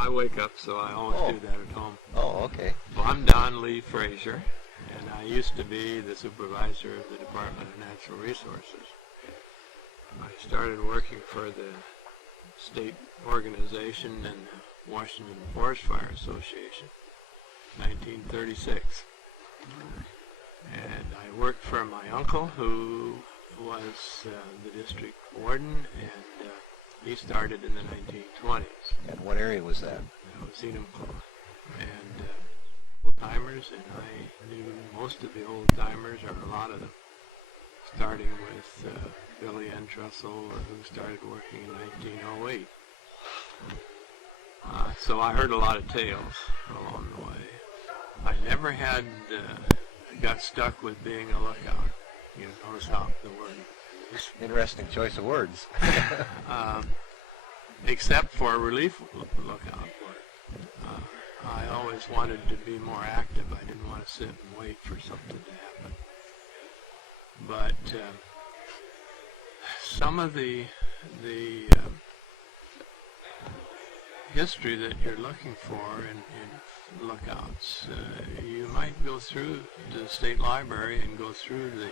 I wake up, so I always do that at home. Oh, okay. Well, I'm Don Lee Fraser, and I used to be the supervisor of the Department of Natural Resources. I started working for the state organization and the Washington Forest Fire Association in 1936. And I worked for my uncle, who was the district warden, and he started in the 1920s. And what area was that? That was Enumclaw. And old-timers, and I knew most of the old-timers, or a lot of them, starting with Billy Entrussell, who started working in 1908. So I heard a lot of tales along the way. I never had got stuck with being a lookout. You notice how the word is. Interesting choice of words. Except for relief lookout work. I always wanted to be more active. I didn't want to sit and wait for something to happen. But some of the history that you're looking for in lookouts, you might go through the state library and go through the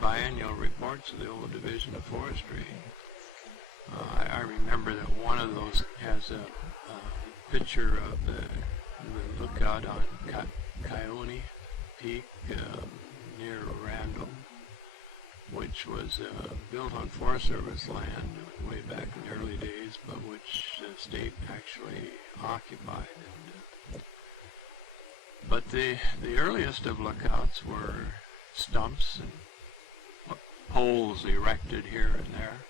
biennial reports of the old Division of Forestry. I remember that one of those has a picture of the lookout on Coyote Peak near Randall, which was built on Forest Service land way back in the early days, but which the state actually occupied. But the earliest of lookouts were stumps and poles erected here and there.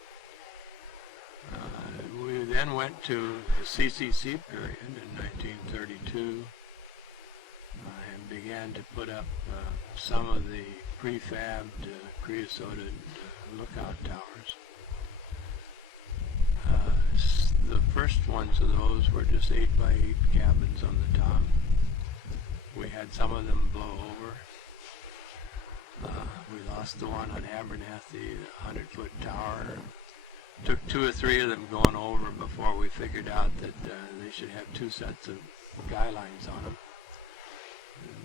We then went to the CCC period in 1932 and began to put up some of the prefabbed creosoted lookout towers. The first ones of those were just 8x8 cabins on the top. We had some of them blow over. We lost the one on Abernathy, the 100-foot tower. Took 2 or 3 of them going over before we figured out that they should have 2 sets of guy lines on them.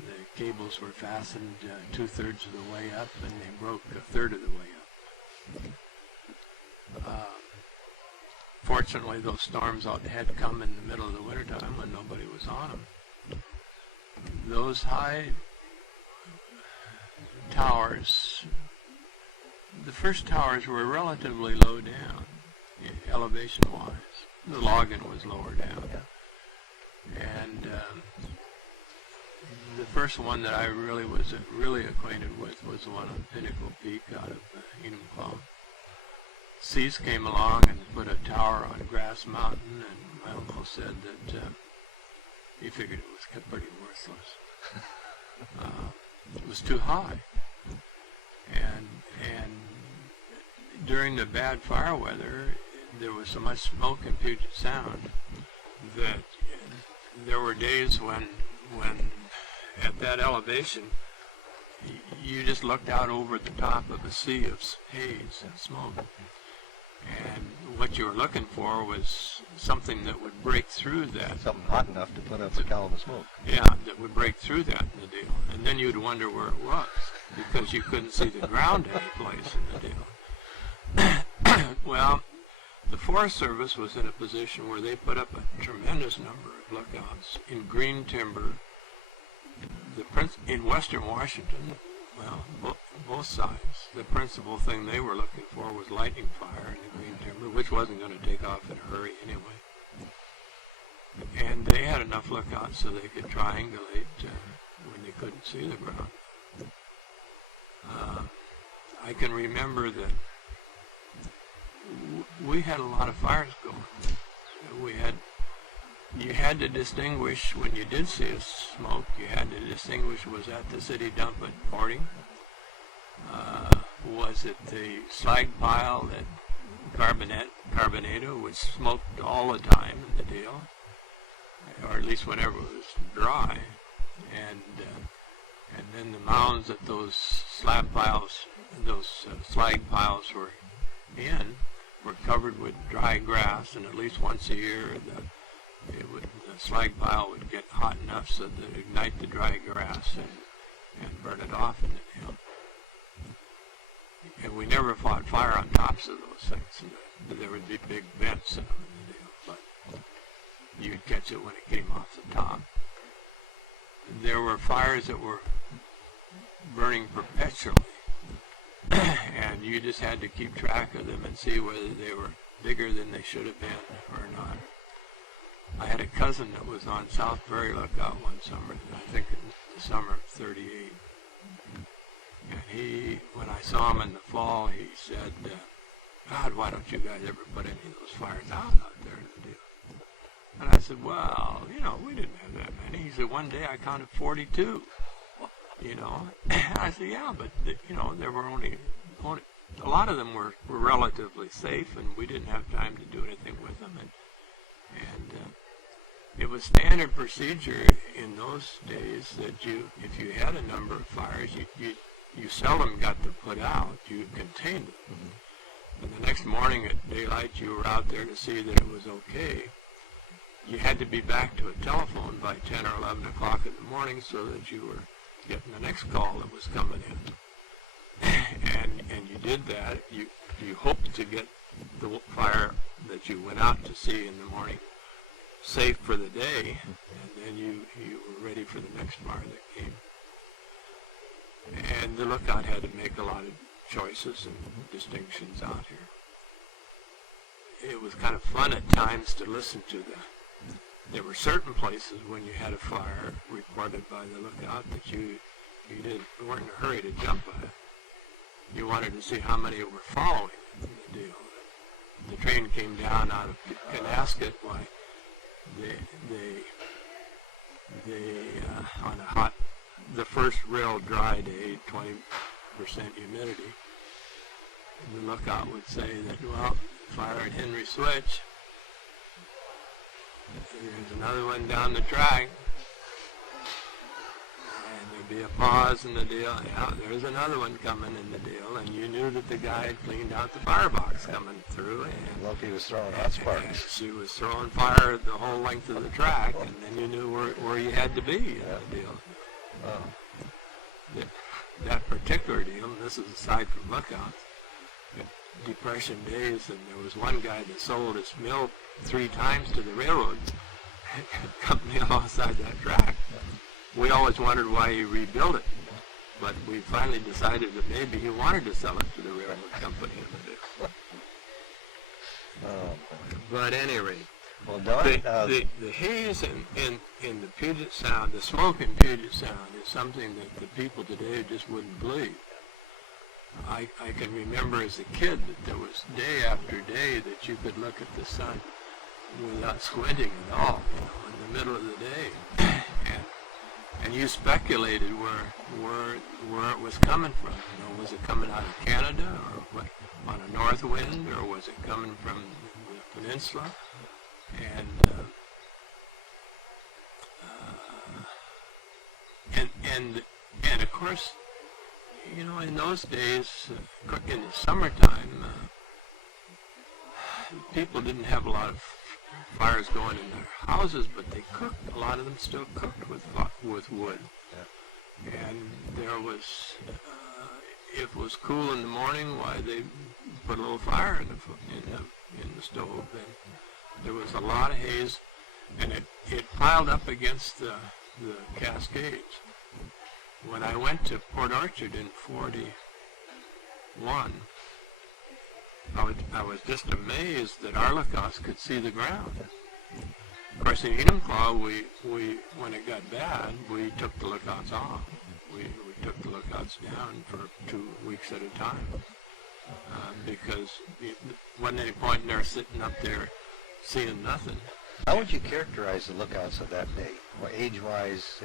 The cables were fastened 2/3 of the way up, and they broke 1/3 of the way up. Fortunately, those storms had come in the middle of the wintertime when nobody was on them. Those high towers, the first towers were relatively low down, elevation-wise. The logging was lower down. And the first one that I really was acquainted with was the one on Pinnacle Peak out of Enumclaw. Cease came along and put a tower on Grass Mountain, and my uncle said that he figured it was pretty worthless. It was too high. And during the bad fire weather, there was so much smoke in Puget Sound that there were days when at that elevation, you just looked out over the top of a sea of haze and smoke. And what you were looking for was something that would break through that. Something hot enough to put up a column of smoke. Yeah, that would break through that in the deal. And then you'd wonder where it was, because you couldn't see the ground any place in the deal. Well, the Forest Service was in a position where they put up a tremendous number of lookouts in green timber. In western Washington, well, both sides, the principal thing they were looking for was lightning fire in the green timber, which wasn't going to take off in a hurry anyway. And they had enough lookouts so they could triangulate when they couldn't see the ground. I can remember that we had a lot of fires going. You had to distinguish, when you did see a smoke, you had to distinguish, was that the city dump at Fording? Was it the slag pile at Carbonado, which smoked all the time in the deal, or at least whenever it was dry? And then the mounds that those slag piles were in were covered with dry grass, and at least once a year the slag pile would get hot enough so that it would ignite the dry grass and burn it off in the deal. And we never fought fire on tops of those things. There would be big vents in them in the deal, but you'd catch it when it came off the top. There were fires that were burning perpetually, and you just had to keep track of them and see whether they were bigger than they should have been or not. I had a cousin that was on South Prairie Lookout one summer, I think in the summer of '38. And when I saw him in the fall, he said, God, why don't you guys ever put any of those fires out there in the deal? And I said, well, we didn't have that many. He said, one day I counted 42, And I said, yeah, but, there were only a lot of them were relatively safe, and we didn't have time to do anything with them. And it was standard procedure in those days that if you had a number of fires, you seldom got to put out. You contained them. And the next morning at daylight, you were out there to see that it was okay. You had to be back to a telephone by 10 or 11 o'clock in the morning so that you were getting the next call that was coming in. And you did that. You hoped to get the fire that you went out to see in the morning safe for the day, and then you were ready for the next fire that came. And the lookout had to make a lot of choices and distinctions out here. It was kind of fun at times to listen to there were certain places when you had a fire reported by the lookout that you weren't in a hurry to jump on it. You wanted to see how many were following the deal. The train came down out of Canasket. Why on the first real dry day, 20% humidity, the lookout would say that, well, fire at Henry Switch. There's another one down the track. And there'd be a pause in the deal. Yeah, there's another one coming in the deal. And you knew that the guy had cleaned out the firebox coming through. And Lucky was throwing hot sparks. She was throwing fire the whole length of the track. And then you knew where you had to be in the deal. That particular deal, and this is aside from lookouts, Depression days, and there was one guy that sold his mill 3 times to the railroad company alongside that track. We always wondered why he rebuilt it, but we finally decided that maybe he wanted to sell it to the railroad company. But at any rate, well, Don, the haze in the Puget Sound, the smoke in Puget Sound is something that the people today just wouldn't believe. I can remember as a kid that there was day after day that you could look at the sun without squinting at all, in the middle of the day, and you speculated where it was coming from. Was it coming out of Canada, or what, on a north wind, or was it coming from the peninsula? And of course, in those days, in the summertime, people didn't have a lot of fires going in their houses, but they cooked. A lot of them still cooked with wood. Yeah. And there was, if it was cool in the morning, why they put a little fire in the stove. And there was a lot of haze, and it piled up against the Cascades. When I went to Port Orchard in '41, I was just amazed that our lookouts could see the ground. Of course, in Enumclaw, we when it got bad, we took the lookouts off. We took the lookouts down for 2 weeks at a time because there wasn't any point in there sitting up there seeing nothing. How would you characterize the lookouts of that day, or age-wise?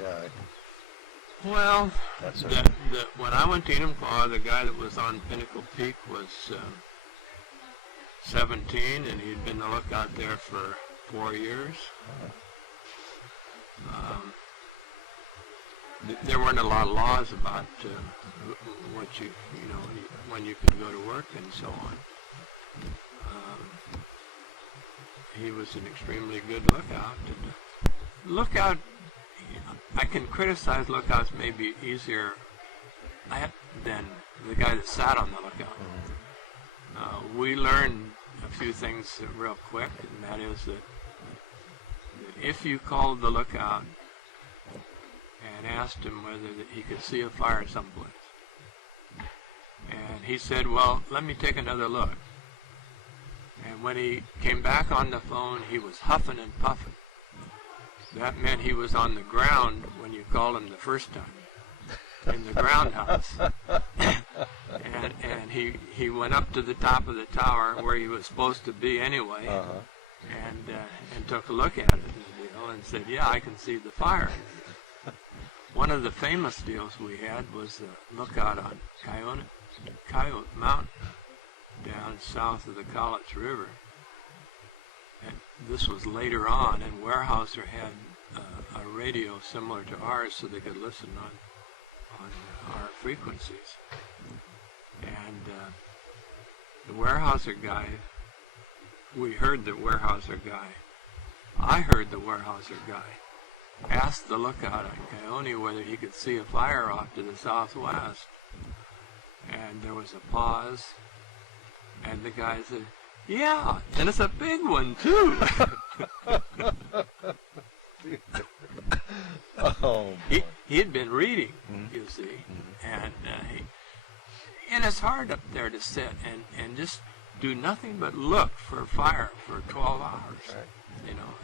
Well, when I went to Enumclaw, the guy that was on Pinnacle Peak was 17, and he'd been the lookout there for 4 years. There weren't a lot of laws about what when you could go to work and so on. he was an extremely good lookout. Lookout, I can criticize lookouts maybe easier than the guy that sat on the lookout. We learned a few things real quick, and that is that if you called the lookout and asked him whether he could see a fire someplace, and he said, well, let me take another look. And when he came back on the phone, he was huffing and puffing. That meant he was on the ground when you called him the first time, in the ground house. and he went up to the top of the tower where he was supposed to be anyway, and took a look at it and said, yeah, I can see the fire. One of the famous deals we had was the lookout on Coyote Mountain down south of the College River. And this was later on, and Weyerhaeuser had a radio similar to ours so they could listen on our frequencies. And the Weyerhaeuser guy, I heard the Weyerhaeuser guy asked the lookout on Coyote whether he could see a fire off to the southwest. And there was a pause, and the guy said, yeah, and it's a big one, too. He had been reading, you see, and it's hard up there to sit and just do nothing but look for fire for 12 hours. Right. You know,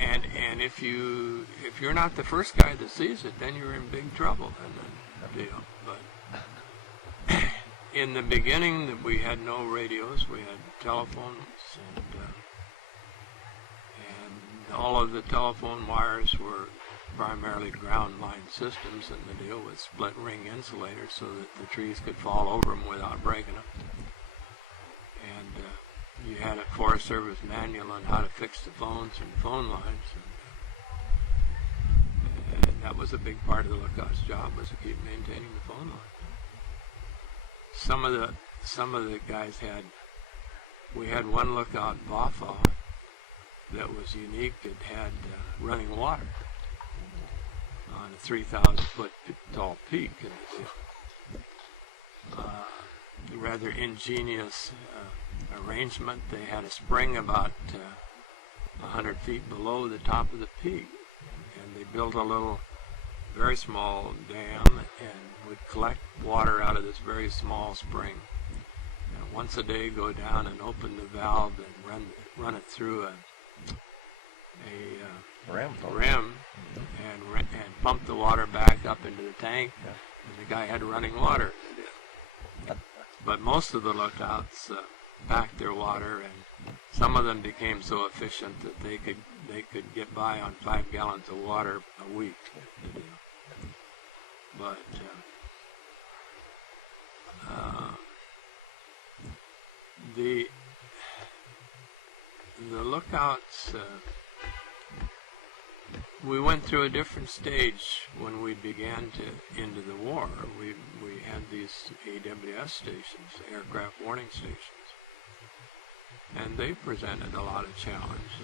and if you're not the first guy that sees it, then you're in big trouble. Deal. But in the beginning, we had no radios. We had telephones, and all of the telephone wires were primarily ground line systems, and the deal was split ring insulators so that the trees could fall over them without breaking them. And you had a Forest Service manual on how to fix the phones and phone lines, and that was a big part of the lookout's job, was to keep maintaining the phone line. Some of the guys we had one lookout, Vafa, that was unique. It had running water on a 3,000-foot tall peak. And a rather ingenious arrangement. They had a spring about 100 feet below the top of the peak, and they built a little, very small dam and would collect water out of this very small spring. And once a day, go down and open the valve and run it through a rim and pump the water back up into the tank. Yeah. And the guy had running water. But most of the lookouts packed their water, and some of them became so efficient that they could get by on 5 gallons of water a week. But the lookouts, we went through a different stage when we began into the war. We had these AWS stations, aircraft warning stations, and they presented a lot of challenge.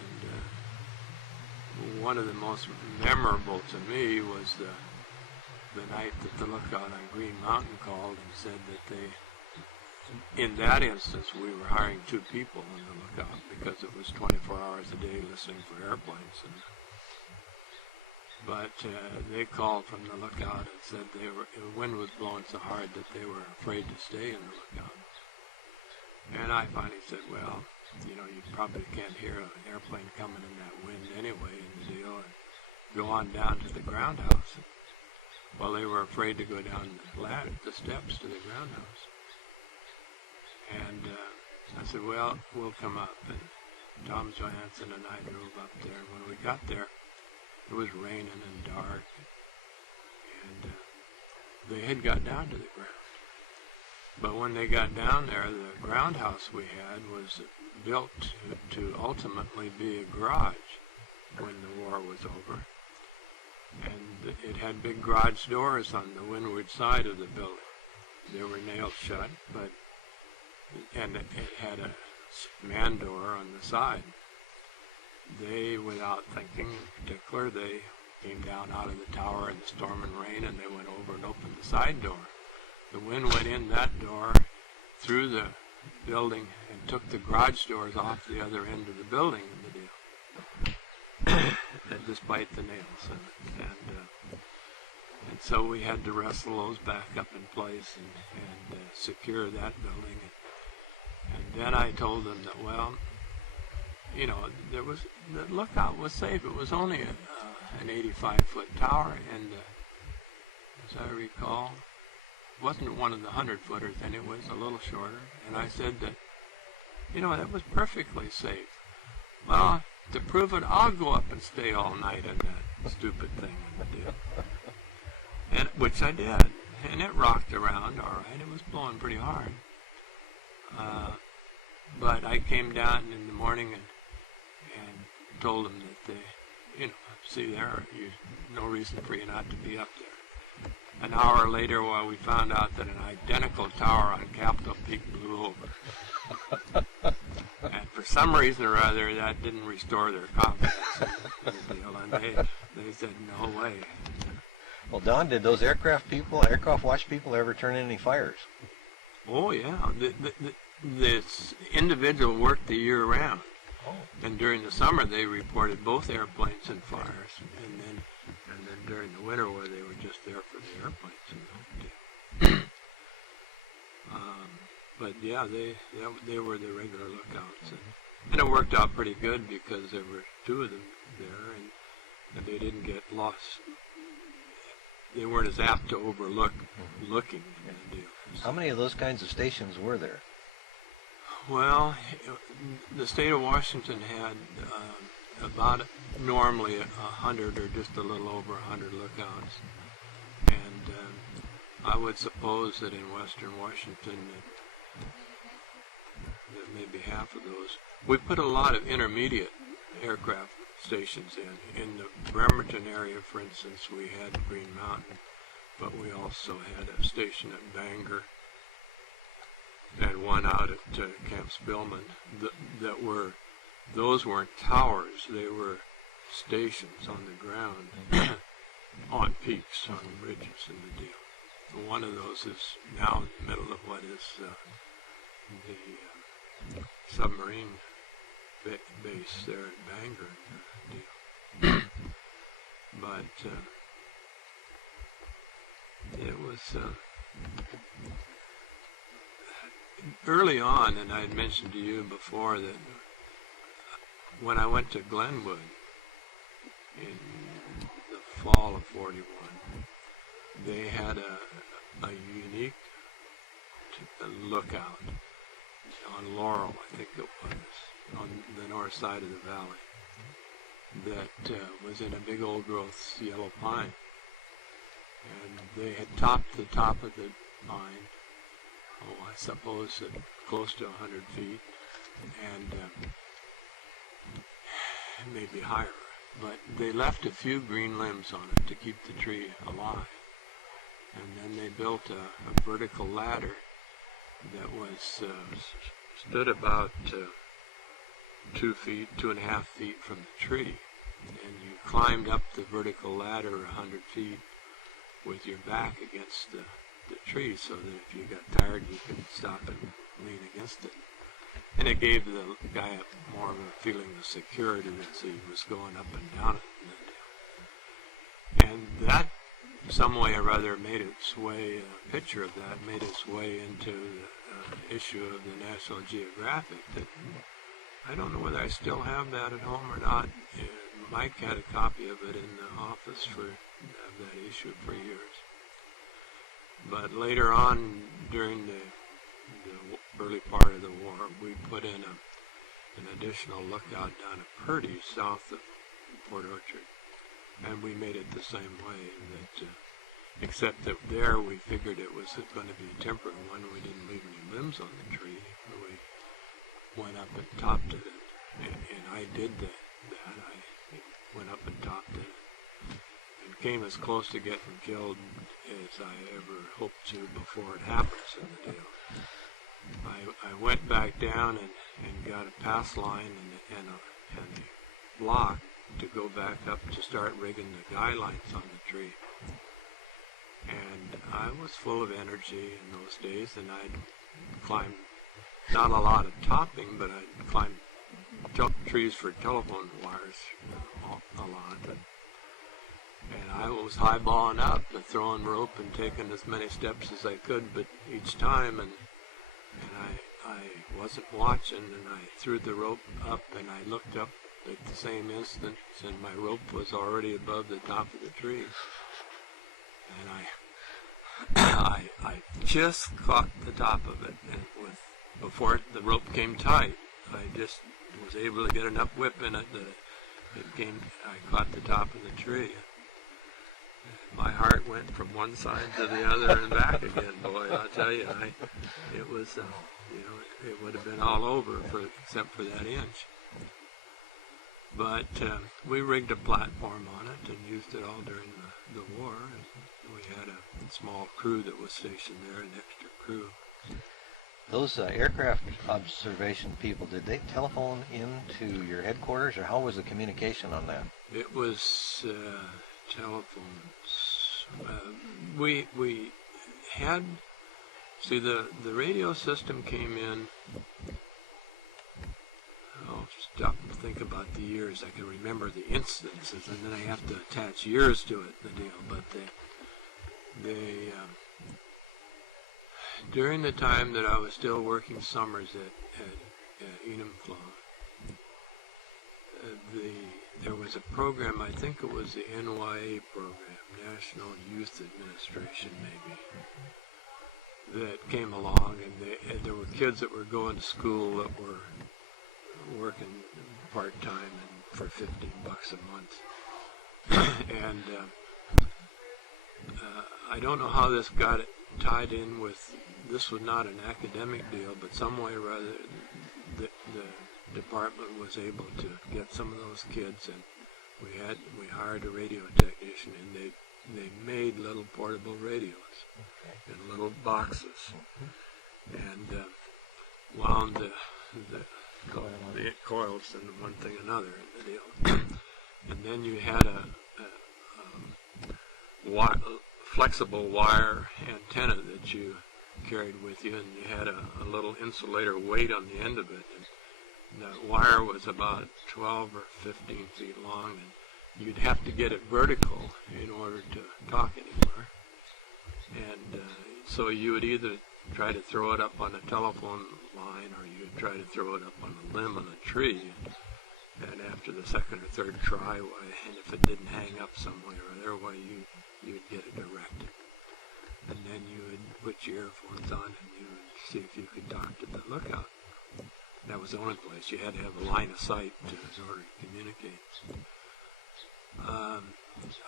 And one of the most memorable to me was the night that the lookout on Green Mountain called and said that in that instance, we were hiring 2 people on the lookout because it was 24 hours a day listening for airplanes. But they called from the lookout and said the wind was blowing so hard that they were afraid to stay in the lookout. And I finally said, well, you probably can't hear an airplane coming in that wind anyway in the deal, and go on down to the ground house. Well, they were afraid to go down the steps to the ground house. And I said, well, we'll come up. And Tom Johansson and I drove up there. And when we got there, it was raining and dark. And they had got down to the ground. But when they got down there, the ground house we had was built to ultimately be a garage when the war was over. And it had big garage doors on the windward side of the building. They were nailed shut, and it had a man door on the side. They, without thinking in particular, they came down out of the tower in the storm and rain, and they went over and opened the side door. The wind went in that door through the building and took the garage doors off the other end of the building in the deal, despite the nails in it. And so we had to wrestle those back up in place and secure that building. And then I told them that, well, you know, the lookout was safe. It was only an 85-foot tower, and as I recall, it wasn't one of the 100-footers, and it was a little shorter. And I said that, you know, that was perfectly safe. Well, to prove it, I'll go up and stay all night in that stupid thing in the deal. And which I did, and it rocked around all right. It was blowing pretty hard. But I came down in the morning and told them that they, you know, see there, no reason for you not to be up there. An hour later, while we found out that an identical tower on Capitol Peak blew over. And for some reason or other, that didn't restore their confidence in the deal, and they said, no way. Well, Don, did those aircraft watch people ever turn in any fires? Oh, yeah. This individual worked the year round. Oh. And during the summer, they reported both airplanes and fires. And then during the winter, where they were just there for the airplanes. But yeah, they were the regular lookouts. And it worked out pretty good because there were two of them there, and they didn't get lost. They weren't as apt to overlook looking in the deal. How many of those kinds of stations were there? Well, the state of Washington had about normally 100 or just a little over 100 lookouts. And I would suppose that in western Washington that maybe half of those. We put a lot of intermediate aircraft stations in. In the Bremerton area, for instance, we had Green Mountain, but we also had a station at Bangor and one out at Camp Spillman those weren't towers, they were stations on the ground, on peaks, on ridges in the deal. One of those is now in the middle of what is the submarine base there at Bangor in the deal. But it was early on, and I had mentioned to you before that when I went to Glenwood in the fall of '41, they had a unique lookout on Laurel, I think it was, on the north side of the valley, that was in a big old growth yellow pine. And they had topped the top of the pine, I suppose at close to 100 feet, and maybe higher. But they left a few green limbs on it to keep the tree alive. And then they built a vertical ladder that was stood about 2.5 feet from the tree. And you climbed up the vertical ladder 100 feet with your back against the tree, so that if you got tired, you could stop and lean against it. And it gave the guy more of a feeling of security as he was going up and down it. And that, some way or other, made its way, a picture of that made its way into the issue of the National Geographic. That I don't know whether I still have that at home or not. Mike had a copy of it in the office of that issue for years. But later on, during the early part of the war, we put in an additional lookout down at Purdy, south of Port Orchard, and we made it the same way. That, except that there we figured it was going to be a temporary one. We didn't leave any limbs on the tree. We went up and topped it, and I did that. I went up and topped it, and came as close to getting killed as I ever hoped to before it happens in the deal. I went back down and got a pass line and a block to go back up to start rigging the guy lines on the tree. And I was full of energy in those days, and I'd climb, not a lot of topping, but I'd climb trees for telephone wires a lot. And I was highballing up, throwing rope and taking as many steps as I could, but each time, and I wasn't watching, and I threw the rope up, and I looked up at the same instant, and my rope was already above the top of the tree. And I just caught the top of it, and before the rope came tight, I just was able to get enough whip in it that I caught the top of the tree. My heart went from one side to the other and back again, boy. I'll tell you, it was, it would have been all over except for that inch. But we rigged a platform on it and used it all during the war. And we had a small crew that was stationed there, an extra crew. Those aircraft observation people, did they telephone into your headquarters, or how was the communication on that? It was telephones. We had, the radio system came in. I'll stop and think about the years. I can remember the instances, and then I have to attach years to it, the deal. But they during the time that I was still working summers at Enumclaw, there was a program, I think it was the NYA program, National Youth Administration maybe, that came along, and there were kids that were going to school that were working part-time and for $15 a month. And I don't know how this got tied in with, this was not an academic deal, but some way or other the department was able to get some of those kids, and we hired a radio technician, and they made little portable radios in little boxes, and wound the coils and one thing another in the deal. And then you had a flexible wire antenna that you carried with you, and you had a little insulator weight on the end of it. And the wire was about 12 or 15 feet long, and you'd have to get it vertical in order to talk anywhere. And so you would either try to throw it up on a telephone line, or you would try to throw it up on a limb on a tree. And after the second or third try, and if it didn't hang up some way or other, you'd get it directed. And then you would put your earphones on, and you would see if you could talk to the lookout. That was the only place. You had to have a line of sight in order to communicate.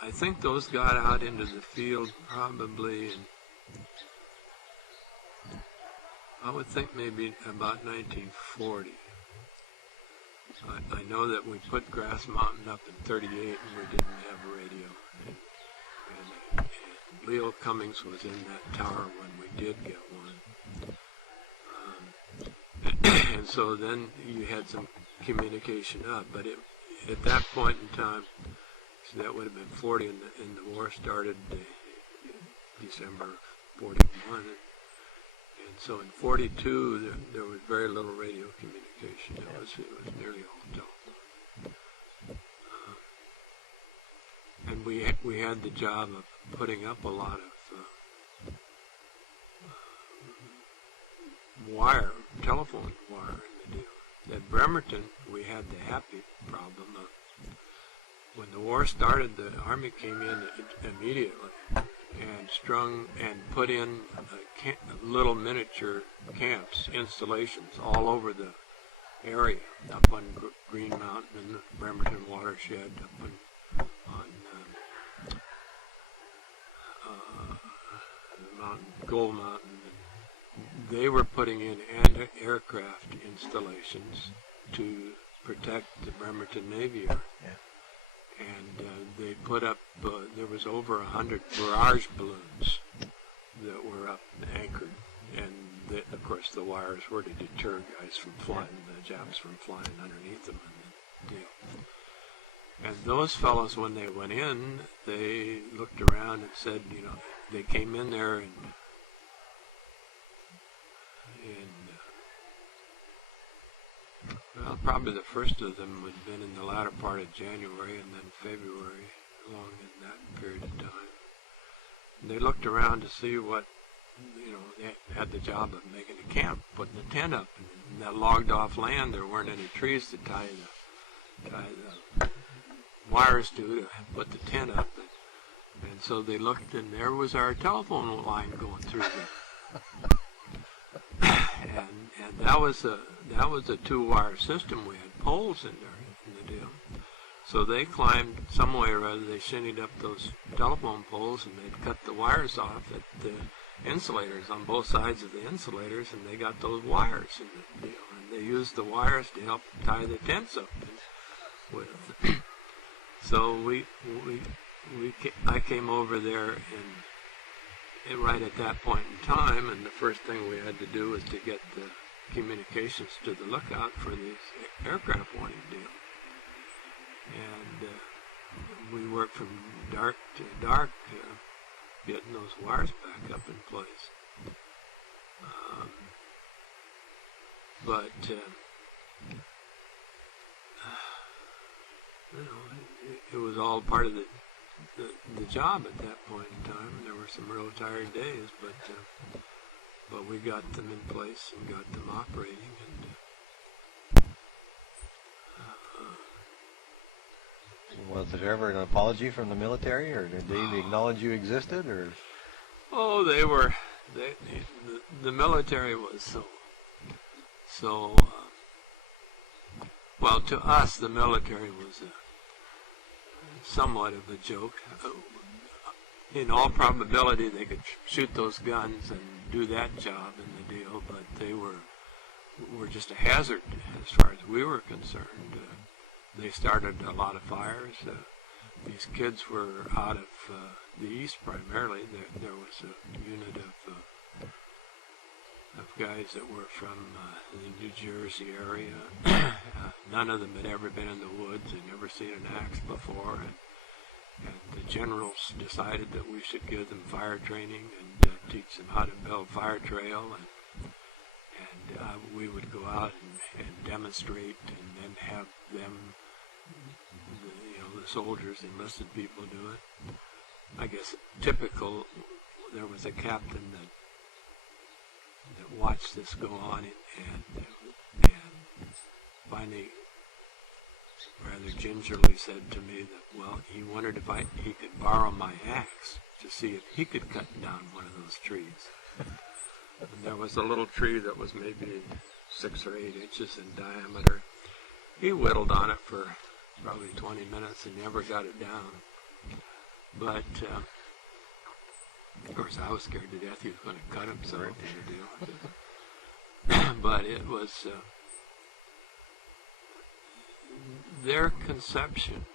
I think those got out into the field probably in, I would think maybe about 1940. I know that we put Grass Mountain up in 38, and we didn't have a radio. And Leo Cummings was in that tower when we did get one. And so then you had some communication up. But at that point in time, so that would have been 40, and the war started December 41. And so in 42, there was very little radio communication. It was nearly all telephone. And we had the job of putting up a lot of telephone wire in the deal. At Bremerton, we had the happy problem of, when the war started, the Army came in immediately and strung and put in little miniature camps, installations all over the area, up on Green Mountain and the Bremerton watershed, up on Gold Mountain. They were putting in aircraft installations to protect the Bremerton Navy Yard. Yeah. And they put up, there was over 100 barrage balloons that were up anchored and of course the wires were to deter guys from flying, the Japs from flying underneath them and the deal. And those fellows, when they went in, they looked around and said, they came in there and well, probably the first of them had been in the latter part of January and then February, along in that period of time. And they looked around to see what, they had the job of making a camp, putting a tent up. And in that logged off land, there weren't any trees to tie the wires to put the tent up. And so they looked, and there was our telephone line going through there. and that was a 2-wire system. We had poles in there in the deal. So they climbed some way or other. They shinnied up those telephone poles, and they'd cut the wires off at the insulators on both sides of the insulators, and they got those wires in the deal. And they used the wires to help tie the tents up with. So I came over there and right at that point in time, and the first thing we had to do was to get the communications to the lookout for this aircraft warning deal. And we worked from dark to dark, getting those wires back up in place. It was all part of the job at that point in time, and there were some real tired days, but we got them in place and got them operating. And was there ever an apology from the military, or did they acknowledge you existed, or? Oh, the military was so. Well, to us, the military was somewhat of a joke. In all probability, they could shoot those guns and do that job in the deal, but they were just a hazard as far as we were concerned. They started a lot of fires. These kids were out of the east primarily. There was a unit of guys that were from the New Jersey area. None of them had ever been in the woods. They'd never seen an axe before. And the generals decided that we should give them fire training and teach them how to build fire trail. And we would go out and demonstrate and then have them, the soldiers, enlisted people do it. I guess typical, there was a captain that watched this go on and finally rather gingerly said to me that, well, he wondered if he could borrow my axe to see if he could cut down one of those trees. And there was a little tree that was maybe 6 or 8 inches in diameter. He whittled on it for probably 20 minutes and never got it down. But of course, I was scared to death he was going to cut himself in the deal. But it was their conception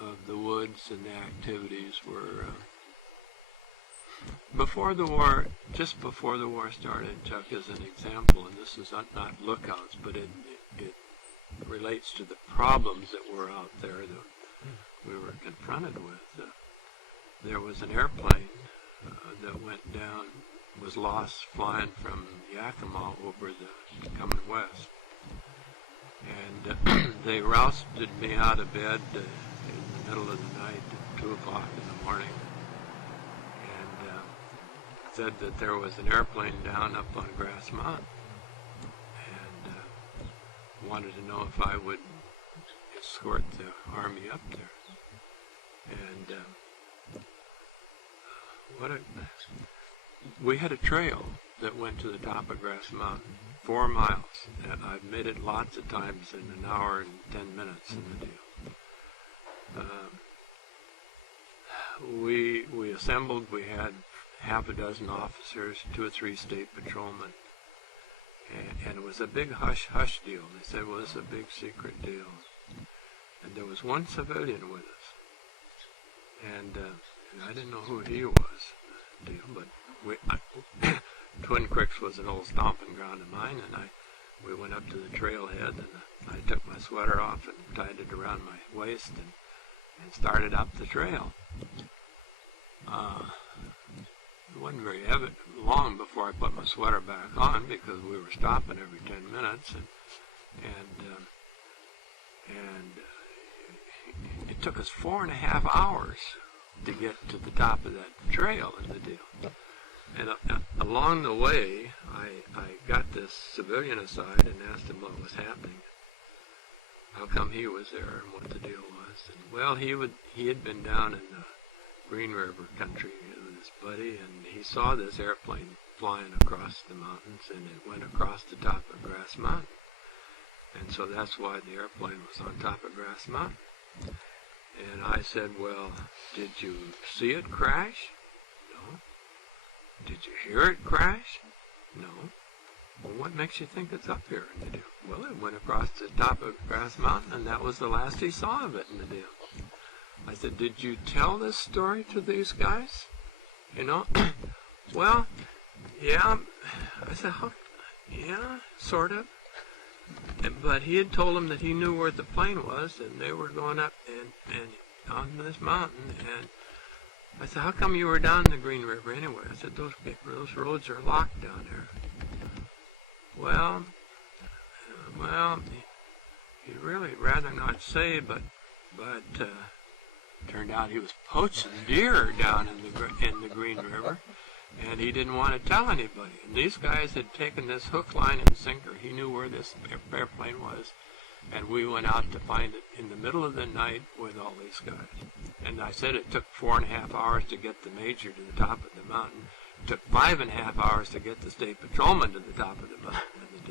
of the woods and the activities were before the war. Just before the war started, Chuck, as an example, and this is not lookouts, but it relates to the problems that were out there that we were confronted with. There was an airplane that went down, was lost flying from Yakima over coming west. And they rousted me out of bed in the middle of the night at 2 o'clock in the morning and said that there was an airplane down up on Grass Mountain and wanted to know if I would escort the Army up there. And we had a trail that went to the top of Grass Mountain, 4 miles. And I've made it lots of times in an hour and 10 minutes in the deal. We assembled. We had half a dozen officers, 2 or 3 state patrolmen, and it was a big hush-hush deal. They said, well, this is a big secret deal. And there was one civilian with us, and I didn't know who he was, but Twin Creeks was an old stomping ground of mine, and we went up to the trailhead, and I took my sweater off and tied it around my waist and started up the trail. It wasn't very long before I put my sweater back on because we were stopping every 10 minutes, and it took us 4.5 hours to get to the top of that trail in the deal. And along the way, I got this civilian aside and asked him what was happening, how come he was there, and what the deal was. And, well, he had been down in the Green River country with his buddy, and he saw this airplane flying across the mountains, and it went across the top of Grass Mountain. And so that's why the airplane was on top of Grass Mountain. And I said, well, did you see it crash? No. Did you hear it crash? No. Well, what makes you think it's up here in the deal? Well, it went across the top of Grass Mountain, and that was the last he saw of it in the deal. I said, did you tell this story to these guys? You know? Well, yeah. I said, yeah, sort of. But he had told them that he knew where the plane was, and they were going up and on this mountain. And I said, how come you were down the Green River anyway? I said, those roads are locked down there. Well, he'd really rather not say, but turned out he was poaching deer down in the Green River, and he didn't want to tell anybody. And these guys had taken this hook, line, and sinker. He knew where this airplane was, and we went out to find it in the middle of the night with all these guys. And I said it took 4.5 hours to get the major to the top of the mountain. It took 5.5 hours to get the state patrolman to the top of the mountain in the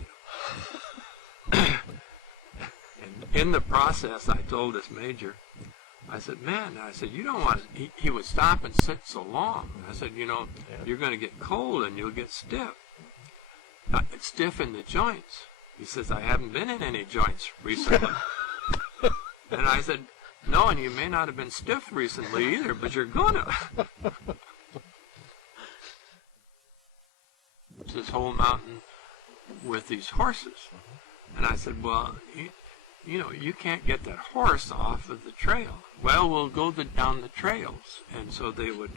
deal. And in the process, I told this major, I said, man, you don't want to, he would stop and sit so long. I said, you're going to get cold and you'll get stiff. It's stiff in the joints. He says, I haven't been in any joints recently. And I said, no, and you may not have been stiff recently either, but you're going to. This whole mountain with these horses. And I said, well, you can't get that horse off of the trail. Well, we'll go down the trails. And so they would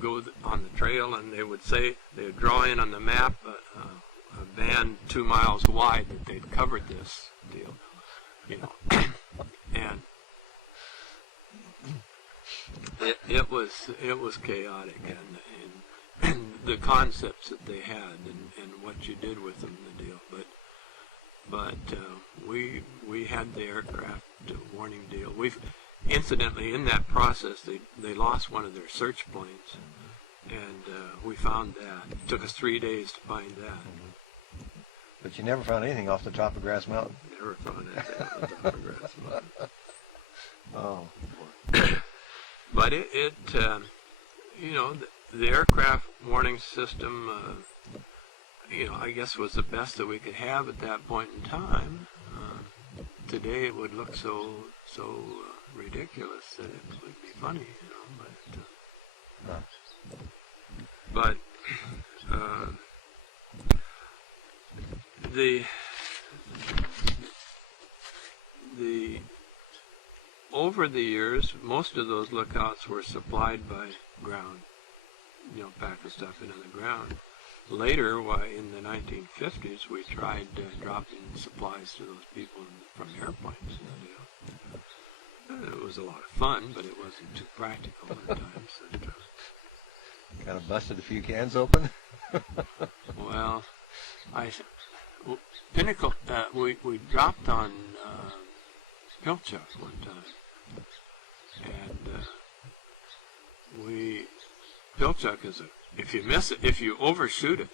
go on the trail, and they would draw in on the map a band 2 miles wide that they'd covered this deal, and it was chaotic, and the concepts that they had and what you did with them, the deal, but we had the aircraft warning deal. Incidentally, in that process, they lost one of their search planes, and we found that. It took us 3 days to find that. But you never found anything off the top of Grass Mountain? Never found anything off the top of Grass Mountain. Oh. But the aircraft warning system, I guess was the best that we could have at that point in time. Today it would look so ridiculous that it would be funny, but the over the years, most of those lookouts were supplied by ground, packing stuff into the ground. Later, in the 1950s, we tried dropping supplies to those people from airplanes. It was a lot of fun, but it wasn't too practical at times. Kind of busted a few cans open? Well, Pinnacle, we dropped on Pilchuck one time, and Pilchuck is if you miss it, if you overshoot it,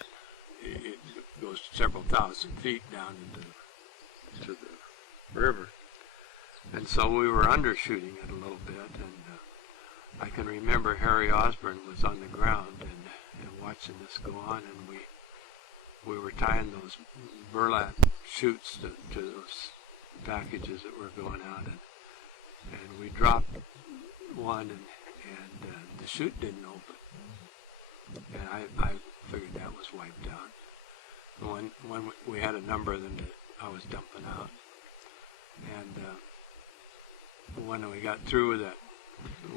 it goes several thousand feet down into the river. And so we were undershooting it a little bit, and I can remember Harry Osborne was on the ground and watching this go on, and we were tying those burlap chutes to those packages that were going out, and we dropped one, and the chute didn't open. And I figured that was wiped out. When we had a number of them that I was dumping out. And when we got through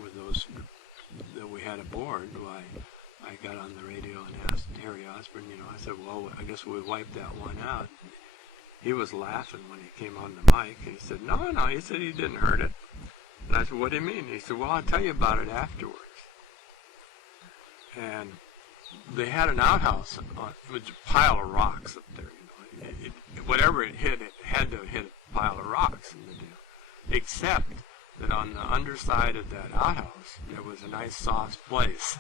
with those that we had aboard, I got on the radio and asked Harry Osborne, I said, well, I guess we wiped that one out. And he was laughing when he came on the mic. He said, no, he said he didn't hurt it. And I said, what do you mean? He said, well, I'll tell you about it afterwards. And they had an outhouse with a pile of rocks up there. Whatever it hit, it had to hit a pile of rocks in the deal. Except that on the underside of that outhouse, there was a nice soft place.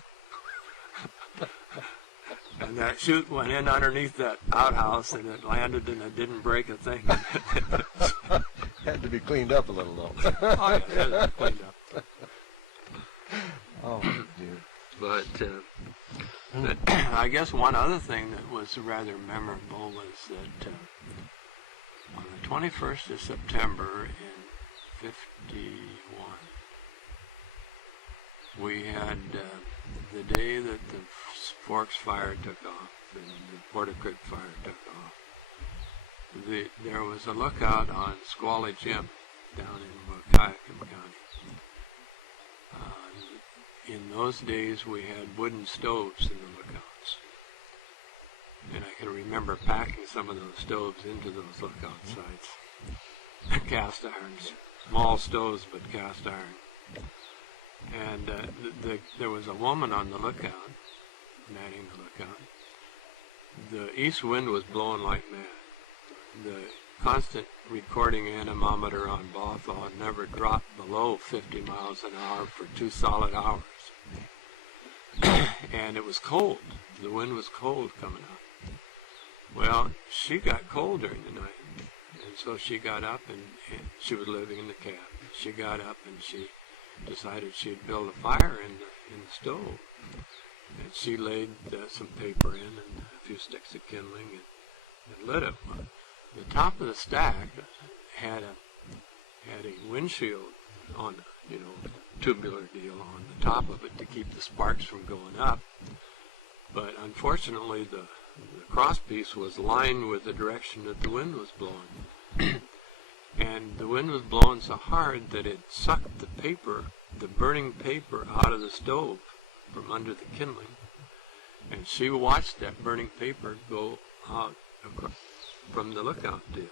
And that chute went in underneath that outhouse, and it landed, and it didn't break a thing. Had to be cleaned up a little, though. Oh, yeah, it had to be cleaned up. Oh, dear. But I guess one other thing that was rather memorable was that on the 21st of September in 51, we had the day that the Forks fire took off and the Porter Creek fire took off. There was a lookout on Squally Jim down in Waukegan County. In those days, we had wooden stoves in the lookouts. And I can remember packing some of those stoves into those lookout sites. Cast irons. Small stoves, but cast iron. And there was a woman on the lookout, manning the lookout. The east wind was blowing like mad. The constant recording anemometer on Bothaw never dropped below 50 miles an hour for 2 solid hours. And it was cold. The wind was cold coming up. Well, she got cold during the night. And so she got up, and she was living in the cabin. She got up and she decided she'd build a fire in the stove. And she laid some paper in and a few sticks of kindling and lit it. The top of the stack had a windshield on it, tubular deal on the top of it to keep the sparks from going up. But unfortunately, the cross piece was lined with the direction that the wind was blowing. And the wind was blowing so hard that it sucked the burning paper out of the stove from under the kindling. And she watched that burning paper go out from the lookout deal.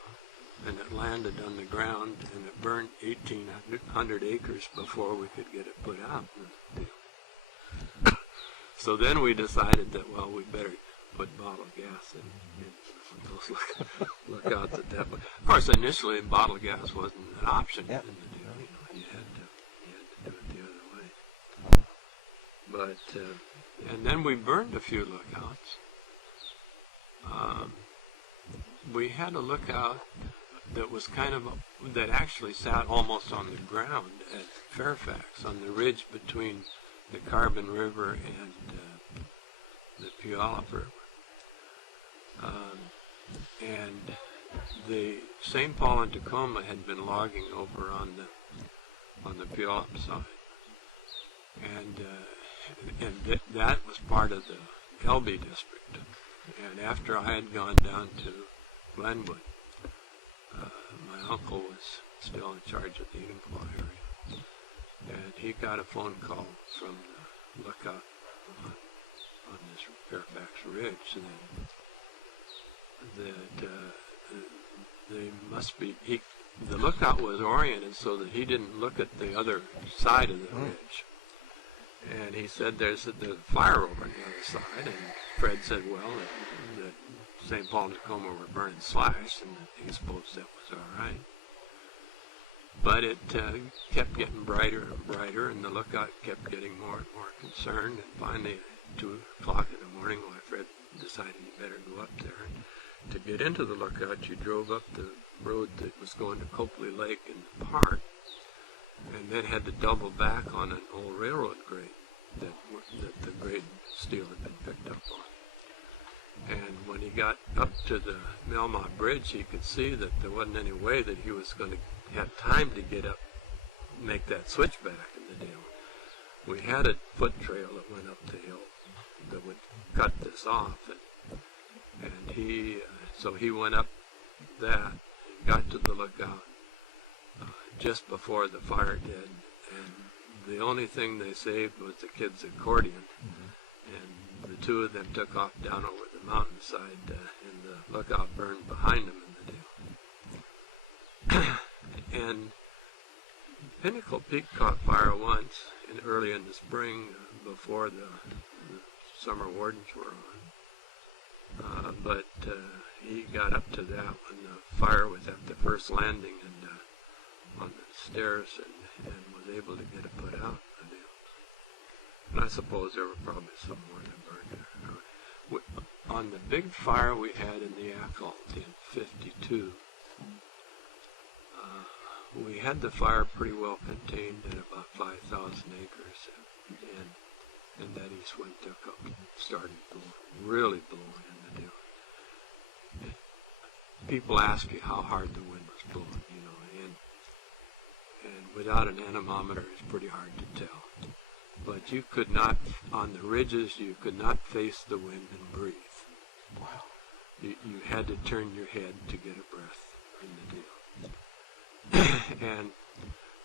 And it landed on the ground, and it burned 1,800 acres before we could get it put out in the deal. So then we decided that, well, we better put bottled gas in those lookouts at that point. Of course, initially, bottled gas wasn't an option in the deal. You had to do it the other way. But and then we burned a few lookouts. We had a lookout that was that actually sat almost on the ground at Fairfax, on the ridge between the Carbon River and the Puyallup River. And the St. Paul and Tacoma had been logging over on the Puyallup side. And that was part of the Elby district. And after I had gone down to Glenwood, my uncle was still in charge of the Enumclaw area. And he got a phone call from the lookout on this Fairfax Ridge that they must be, the lookout was oriented so that he didn't look at the other side of the ridge. And he said there's a fire over on the other side, and Fred said, well, that St. Paul and Tacoma were burning slash, and he supposed that was all right. But it kept getting brighter and brighter, and the lookout kept getting more and more concerned, and finally at 2 o'clock in the morning, Fred decided he better go up there. And to get into the lookout, you drove up the road that was going to Copley Lake in the park, and then had to double back on an old railroad grade that the grade steel had been picked up on. And when he got up to the Melmont Bridge, he could see that there wasn't any way that he was going to have time to get up, make that switchback in the deal. We had a foot trail that went up the hill that would cut this off, and so he went up that, got to the lookout just before the fire did, and the only thing they saved was the kid's accordion, and the two of them took off down over the mountainside, and the lookout burned behind them in the deal. And Pinnacle Peak caught fire once, early in the spring, before the summer wardens were on. But he got up to that when the fire was at the first landing and on the stairs, and was able to get it put out. And I suppose there were probably some more that burned there. On the big fire we had in the Yakult in '52, we had the fire pretty well contained at about 5,000 acres, and that east wind took up and started really blowing in the deal. People ask you how hard the wind was blowing, and without an anemometer it's pretty hard to tell. But you could not, on the ridges, you could not face the wind and breathe. Wow. You had to turn your head to get a breath in the deal. And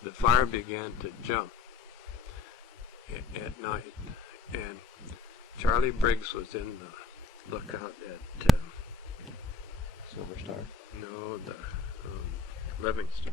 the fire began to jump at night, and Charlie Briggs was in the lookout at Silver Star? no, the Livingston.